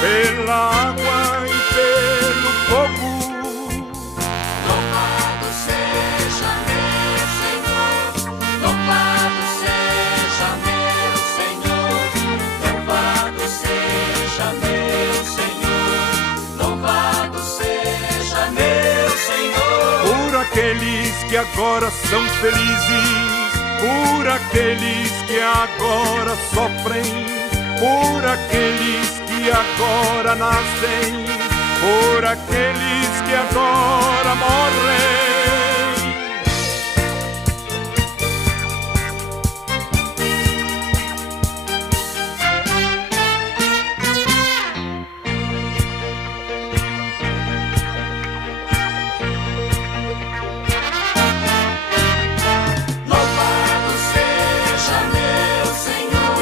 pela água e pelo fogo. Louvado seja meu Senhor, louvado seja meu Senhor, louvado seja meu Senhor, louvado seja meu Senhor. Por aqueles que agora são felizes, por aqueles que agora sofrem, por aqueles que agora nascem, por aqueles que agora morrem. Louvado seja meu Senhor,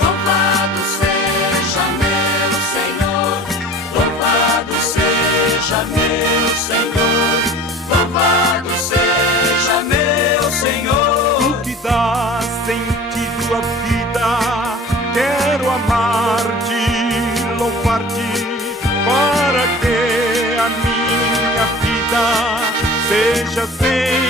louvado seja meu Senhor, louvado seja meu Senhor, louvado seja meu Senhor. Tu que dá sentido à vida, quero amar-te, louvar-te, para que a minha vida seja sempre